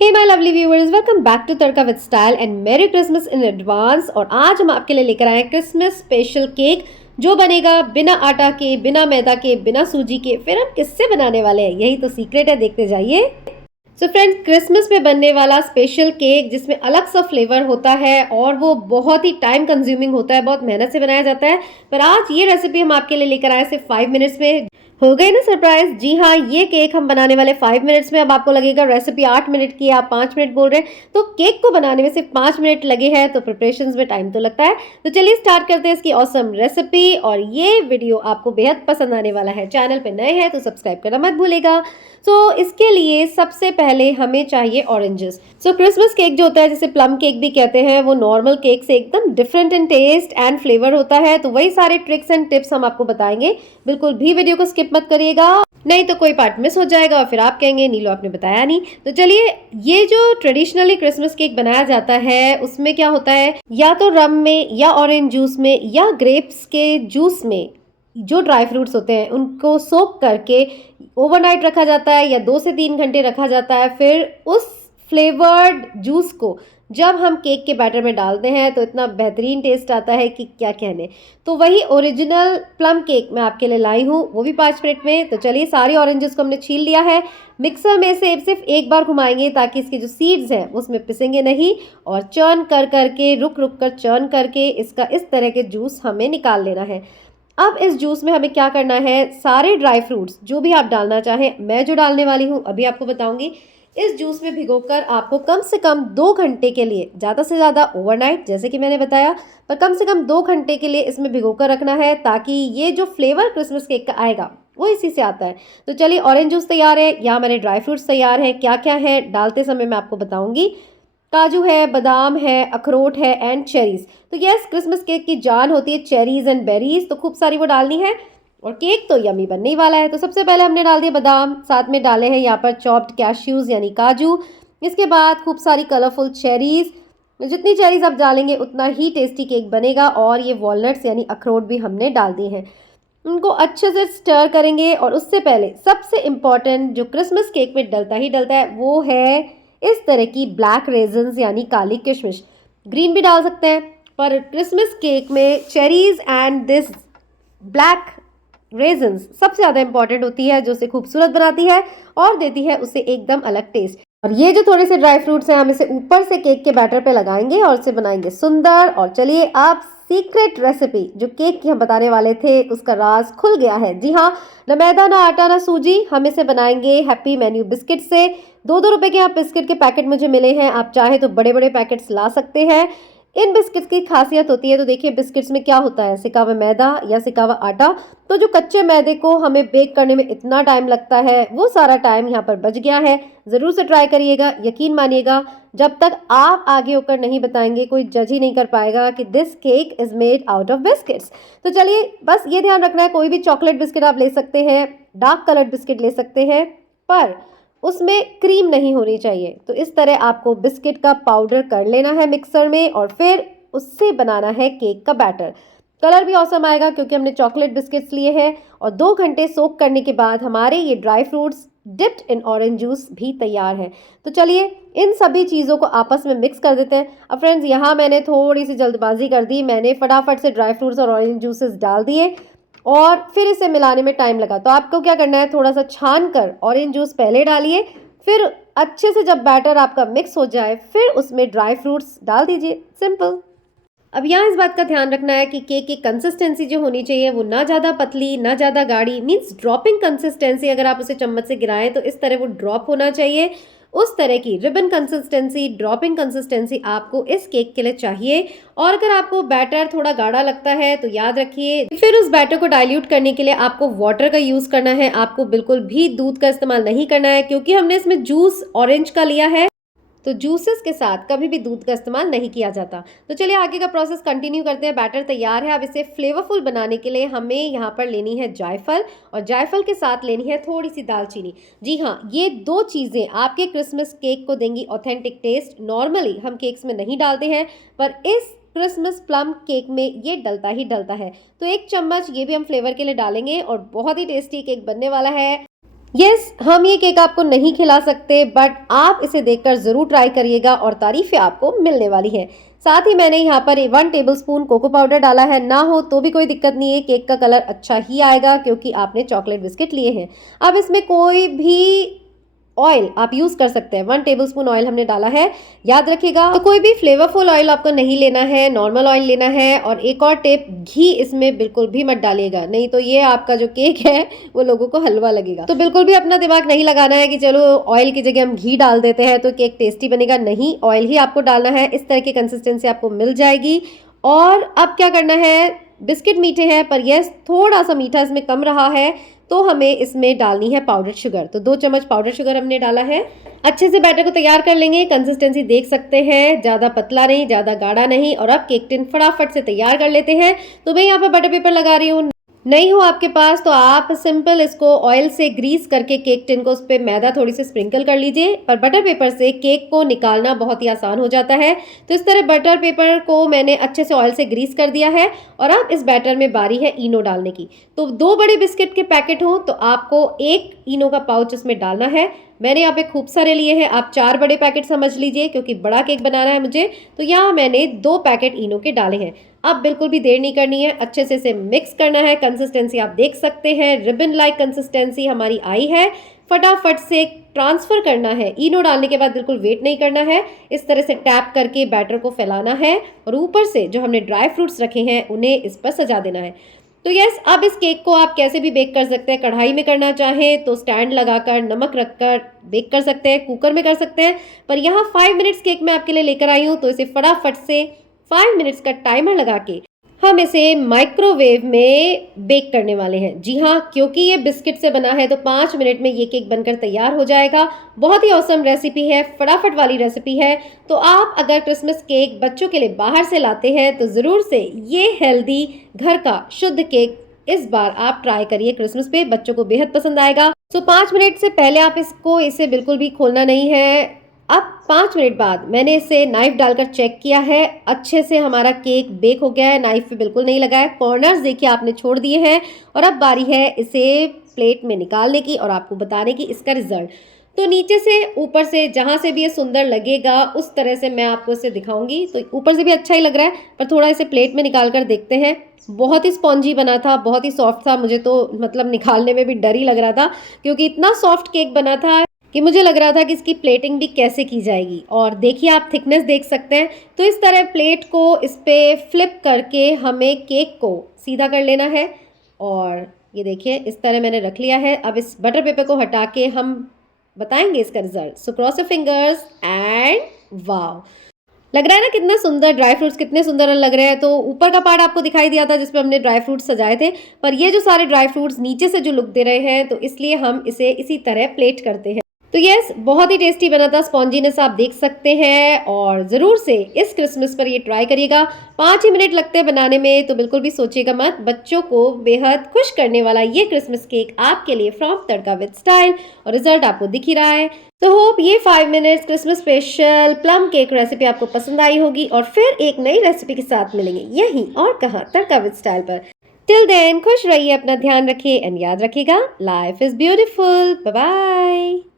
Hey my lovely viewers, welcome back to Tadka with style and merry Christmas in advance. और आज हम आपके लिए लेकर आए हैं क्रिसमस स्पेशल केक जो बनेगा बिना आटा के, बिना मैदा के, बिना सूजी के। फिर हम किससे बनाने वाले हैं, यही तो सीक्रेट है, देखते जाइए। सो फ्रेंड्स, क्रिसमस में बनने वाला स्पेशल केक जिसमें अलग सा फ्लेवर होता है और वो बहुत ही टाइम कंज्यूमिंग होता है, बहुत मेहनत से बनाया जाता है। पर आज ये रेसिपी हम आपके लिए लेकर आए सिर्फ 5 मिनट्स में। हो गई ना सरप्राइज? जी हाँ, ये केक हम बनाने वाले 5 मिनट्स में। अब आपको लगेगा रेसिपी 8 मिनट की, आप 5 मिनट बोल रहे हैं, तो केक को बनाने में सिर्फ 5 मिनट लगे हैं, तो प्रिपरेशंस में टाइम तो लगता है। तो चलिए स्टार्ट करते हैं इसकी ऑसम रेसिपी। और ये वीडियो आपको बेहद पसंद आने वाला है। चैनल पे नए हैं तो सब्सक्राइब करना मत भूलेगा। सो इसके लिए सबसे पहले हमें चाहिए ऑरेंजेस। सो क्रिसमस केक जो होता है, जिसे प्लम केक भी कहते हैं, वो नॉर्मल केक से एकदम different in taste and flavour होता है। तो वही सारे ट्रिक्स एंड टिप्स हम आपको बताएंगे। बिल्कुल भी वीडियो को स्किप मत करिएगा, नहीं तो कोई पार्ट मिस हो जाएगा और फिर आप कहेंगे नीलो आपने बताया नहीं। तो चलिए, ये जो ट्रेडिशनली क्रिसमस केक बनाया जाता है उसमें क्या होता है, या तो रम में या ऑरेंज जूस में या ग्रेप्स के जूस में जो ड्राई फ्रूट्स होते हैं उनको सोक करके ओवरनाइट रखा जाता है या 2 से 3 घंटे रखा जाता है। फिर उस फ्लेवर्ड जूस को जब हम केक के बैटर में डालते हैं तो इतना बेहतरीन टेस्ट आता है कि क्या कहने। तो वही ओरिजिनल प्लम केक मैं आपके लिए लाई हूँ, वो भी 5 मिनट में। तो चलिए, सारी ऑरेंजेस को हमने छील लिया है। मिक्सर में से सिर्फ एक बार घुमाएंगे ताकि इसके जो सीड्स हैं उसमें पिसेंगे नहीं, और चर्न कर करके, रुक रुक कर चर्न करके इसका इस तरह के जूस हमें निकाल लेना है। अब इस जूस में हमें क्या करना है, सारे ड्राई फ्रूट्स जो भी आप डालना चाहें, मैं जो डालने वाली हूँ अभी आपको बताऊंगी, इस जूस में भिगोकर आपको कम से कम 2 घंटे के लिए, ज़्यादा से ज़्यादा ओवरनाइट जैसे कि मैंने बताया, पर कम से कम 2 घंटे के लिए इसमें भिगोकर रखना है, ताकि ये जो फ्लेवर क्रिसमस केक का आएगा वो इसी से आता है। तो चलिए, ऑरेंज जूस तैयार है, यहाँ मेरे ड्राई फ्रूट्स तैयार हैं। क्या क्या है डालते समय मैं आपको बताऊंगी। काजू है, बादाम है, अखरोट है एंड चेरीज। तो यस, क्रिसमस केक की जान होती है चेरीज एंड बेरीज, तो खूब सारी वो डालनी है और केक तो यमी बनने ही वाला है। तो सबसे पहले हमने डाल दिए बादाम, साथ में डाले हैं यहाँ पर चॉप्ड कैश्यूज यानी काजू। इसके बाद खूब सारी कलरफुल चेरीज। जितनी चेरीज आप डालेंगे उतना ही टेस्टी केक बनेगा। और ये वॉलनट्स यानी अखरोट भी हमने डाल दिए हैं। उनको अच्छे से स्टर करेंगे। और उससे पहले सबसे इम्पॉर्टेंट जो क्रिसमस केक में डलता ही डलता है वो है इस तरह की ब्लैक रेजन्स यानी काली किशमिश। ग्रीन भी डाल सकते हैं, पर क्रिसमस केक में cherries and this black raisins सबसे ज़्यादा इंपॉर्टेंट होती है, जो उसे खूबसूरत बनाती है और देती है उसे एकदम अलग टेस्ट। और ये जो थोड़े से ड्राई फ्रूट्स हैं, हम इसे ऊपर से केक के बैटर पे लगाएंगे और इसे बनाएंगे सुंदर। और चलिए, आप सीक्रेट रेसिपी जो केक की हम बताने वाले थे उसका राज खुल गया है। जी हाँ, न मैदा, ना आटा, ना सूजी। हम इसे बनाएंगे हैप्पी मेन्यू बिस्किट से। 2-2 रुपए के यहाँ बिस्किट के पैकेट मुझे मिले हैं, आप चाहे तो बड़े बड़े पैकेट्स ला सकते हैं। इन बिस्किट्स की खासियत होती है, तो देखिए बिस्किट्स में क्या होता है, सिका हुआ मैदा या सिका हुआ आटा। तो जो कच्चे मैदे को हमें बेक करने में इतना टाइम लगता है, वो सारा टाइम यहाँ पर बच गया है। ज़रूर से ट्राई करिएगा, यकीन मानिएगा, जब तक आप आगे होकर नहीं बताएंगे कोई जज ही नहीं कर पाएगा कि this cake is made out of biscuits. तो चलिए, बस ये ध्यान रखना है, कोई भी चॉकलेट बिस्किट आप ले सकते हैं, डार्क कलर्ड बिस्किट ले सकते हैं, पर उसमें क्रीम नहीं होनी चाहिए। तो इस तरह आपको बिस्किट का पाउडर कर लेना है मिक्सर में और फिर उससे बनाना है केक का बैटर। कलर भी औसम आएगा क्योंकि हमने चॉकलेट बिस्किट्स लिए हैं। और 2 घंटे सोक करने के बाद हमारे ये dry fruits dipped in orange juice भी तैयार है। तो चलिए, इन सभी चीज़ों को आपस में मिक्स कर देते हैं। अब फ्रेंड्स, यहाँ मैंने थोड़ी सी जल्दबाजी कर दी, मैंने फटाफट से ड्राई फ्रूट्स और ऑरेंज जूसेस डाल दिए और फिर इसे मिलाने में टाइम लगा। तो आपको क्या करना है, थोड़ा सा छान कर ऑरेंज जूस पहले डालिए, फिर अच्छे से जब बैटर आपका मिक्स हो जाए फिर उसमें ड्राई फ्रूट्स डाल दीजिए। सिंपल। अब यहाँ इस बात का ध्यान रखना है कि केक की कंसिस्टेंसी जो होनी चाहिए वो ना ज़्यादा पतली ना ज़्यादा गाढ़ी, मीन्स ड्रॉपिंग कंसिस्टेंसी। अगर आप उसे चम्मच से गिराएं तो इस तरह वो ड्रॉप होना चाहिए। उस तरह की रिबन कंसिस्टेंसी, ड्रॉपिंग कंसिस्टेंसी आपको इस केक के लिए चाहिए। और अगर आपको बैटर थोड़ा गाढ़ा लगता है तो याद रखिए, फिर उस बैटर को डाइल्यूट करने के लिए आपको वाटर का यूज़ करना है। आपको बिल्कुल भी दूध का इस्तेमाल नहीं करना है, क्योंकि हमने इसमें जूस ऑरेंज का लिया है, तो जूसेस के साथ कभी भी दूध का इस्तेमाल नहीं किया जाता। तो चलिए आगे का प्रोसेस कंटिन्यू करते हैं। बैटर तैयार है। अब इसे फ्लेवरफुल बनाने के लिए हमें यहाँ पर लेनी है जायफल, और जायफल के साथ लेनी है थोड़ी सी दालचीनी। जी हाँ, ये 2 चीज़ें आपके क्रिसमस केक को देंगी ऑथेंटिक टेस्ट। नॉर्मली हम केक्स में नहीं डालते हैं, पर इस क्रिसमस प्लम केक में ये डलता ही डलता है। तो 1 चम्मच ये भी हम फ्लेवर के लिए डालेंगे और बहुत ही टेस्टी केक बनने वाला है। यस, हम ये केक आपको नहीं खिला सकते, बट आप इसे देखकर ज़रूर ट्राई करिएगा और तारीफ़ें आपको मिलने वाली हैं। साथ ही मैंने यहाँ पर 1 टेबलस्पून कोको पाउडर डाला है, ना हो तो भी कोई दिक्कत नहीं है, केक का कलर अच्छा ही आएगा क्योंकि आपने चॉकलेट बिस्किट लिए हैं। अब इसमें कोई भी ऑयल आप यूज़ कर सकते हैं। 1 टेबलस्पून ऑयल हमने डाला है। याद रखिएगा, तो कोई भी फ्लेवरफुल ऑयल आपको नहीं लेना है, नॉर्मल ऑयल लेना है। और एक और टिप, घी इसमें बिल्कुल भी मत डालिएगा, नहीं तो ये आपका जो केक है वो लोगों को हलवा लगेगा। तो बिल्कुल भी अपना दिमाग नहीं लगाना है कि चलो ऑयल की जगह हम घी डाल देते हैं तो केक टेस्टी बनेगा। नहीं, ऑयल ही आपको डालना है। इस तरह की कंसिस्टेंसी आपको मिल जाएगी। और अब क्या करना है, बिस्किट मीठे हैं पर यस थोड़ा सा मीठा इसमें कम रहा है, तो हमें इसमें डालनी है पाउडर शुगर। तो 2 चम्मच पाउडर शुगर हमने डाला है। अच्छे से बैटर को तैयार कर लेंगे। कंसिस्टेंसी देख सकते हैं, ज़्यादा पतला नहीं, ज़्यादा गाढ़ा नहीं। और अब केक टिन फटाफट से तैयार कर लेते हैं। तो मैं यहाँ पर बटर पेपर लगा रही हूँ। नहीं हो आपके पास तो आप सिंपल इसको ऑयल से ग्रीस करके केक टिन को उस पर मैदा थोड़ी सी स्प्रिंकल कर लीजिए। पर बटर पेपर से केक को निकालना बहुत ही आसान हो जाता है। तो इस तरह बटर पेपर को मैंने अच्छे से ऑयल से ग्रीस कर दिया है। और अब इस बैटर में बारी है इनो डालने की। तो 2 बड़े बिस्किट के पैकेट हों तो आपको 1 इनो का पाउच इसमें डालना है। मैंने यहाँ पे खूब सारे लिए हैं, आप 4 बड़े पैकेट समझ लीजिए क्योंकि बड़ा केक बनाना है मुझे। तो यहाँ मैंने 2 पैकेट इनो के डाले हैं। अब बिल्कुल भी देर नहीं करनी है, अच्छे से इसे मिक्स करना है। कंसिस्टेंसी आप देख सकते हैं, रिबन लाइक कंसिस्टेंसी हमारी आई है। फटाफट से ट्रांसफ़र करना है। इनो डालने के बाद बिल्कुल वेट नहीं करना है। इस तरह से टैप करके बैटर को फैलाना है और ऊपर से जो हमने ड्राई फ्रूट्स रखे हैं उन्हें इस पर सजा देना है। तो यस, अब इस केक को आप कैसे भी बेक कर सकते हैं। कढ़ाई में करना चाहें तो स्टैंड लगाकर नमक रखकर बेक कर सकते हैं, कुकर में कर सकते हैं। पर यहाँ 5 मिनट्स केक मैं आपके लिए लेकर आई हूँ, तो इसे फटाफट से 5 मिनट्स का टाइमर लगा के हम इसे माइक्रोवेव में बेक करने वाले हैं। जी हाँ, क्योंकि ये बिस्किट से बना है तो 5 मिनट में ये केक बनकर तैयार हो जाएगा। बहुत ही ऑसम रेसिपी है, फटाफट वाली रेसिपी है। तो आप अगर क्रिसमस केक बच्चों के लिए बाहर से लाते हैं तो ज़रूर से ये हेल्दी घर का शुद्ध केक इस बार आप ट्राई करिए। क्रिसमस पे बच्चों को बेहद पसंद आएगा। तो 5 मिनट से पहले आप इसे बिल्कुल भी खोलना नहीं है। अब 5 मिनट बाद मैंने इसे नाइफ डालकर चेक किया है, अच्छे से हमारा केक बेक हो गया है। नाइफ पे बिल्कुल नहीं लगा है, कॉर्नर्स देखिए आपने छोड़ दिए हैं। और अब बारी है इसे प्लेट में निकालने की और आपको बताने की इसका रिजल्ट। तो नीचे से ऊपर से जहाँ से भी ये सुंदर लगेगा उस तरह से मैं आपको इसे दिखाऊंगी। तो ऊपर से भी अच्छा ही लग रहा है, पर थोड़ा इसे प्लेट में निकाल कर देखते हैं। बहुत ही स्पॉन्जी बना था, बहुत ही सॉफ्ट था। मुझे तो मतलब निकालने में भी डर ही लग रहा था क्योंकि इतना सॉफ्ट केक बना था कि मुझे लग रहा था कि इसकी प्लेटिंग भी कैसे की जाएगी। और देखिए आप थिकनेस देख सकते हैं। तो इस तरह प्लेट को इस पर फ्लिप करके हमें केक को सीधा कर लेना है। और ये देखिए इस तरह मैंने रख लिया है। अब इस बटर पेपर को हटा के हम बताएंगे इसका result. So cross your fingers and wow, लग रहा है ना कितना सुंदर, ड्राई फ्रूट्स कितने सुंदर लग रहे हैं। तो ऊपर का पार्ट आपको दिखाई दिया था जिसपे हमने ड्राई फ्रूट्स सजाए थे, पर ये जो सारे ड्राई फ्रूट्स नीचे से जो लुक दे रहे हैं तो इसलिए हम इसे इसी तरह प्लेट करते हैं। तो यस, बहुत ही टेस्टी बना था, स्पॉन्जीनेस आप देख सकते हैं। और ज़रूर से इस क्रिसमस पर ये ट्राई करिएगा। 5 ही मिनट लगते हैं बनाने में, तो बिल्कुल भी सोचिएगा मत। बच्चों को बेहद खुश करने वाला ये क्रिसमस केक आपके लिए फ्रॉम तड़का विद स्टाइल, और रिजल्ट आपको दिख ही रहा है। तो होप ये 5 minutes Christmas special plum cake recipe आपको पसंद आई होगी। और फिर एक नई रेसिपी के साथ मिलेंगे यहीं और कहाँ, तड़का विद स्टाइल पर। टिल देन खुश रहिए, अपना ध्यान रखिए एंड याद रखिएगा, life is beautiful. Bye bye.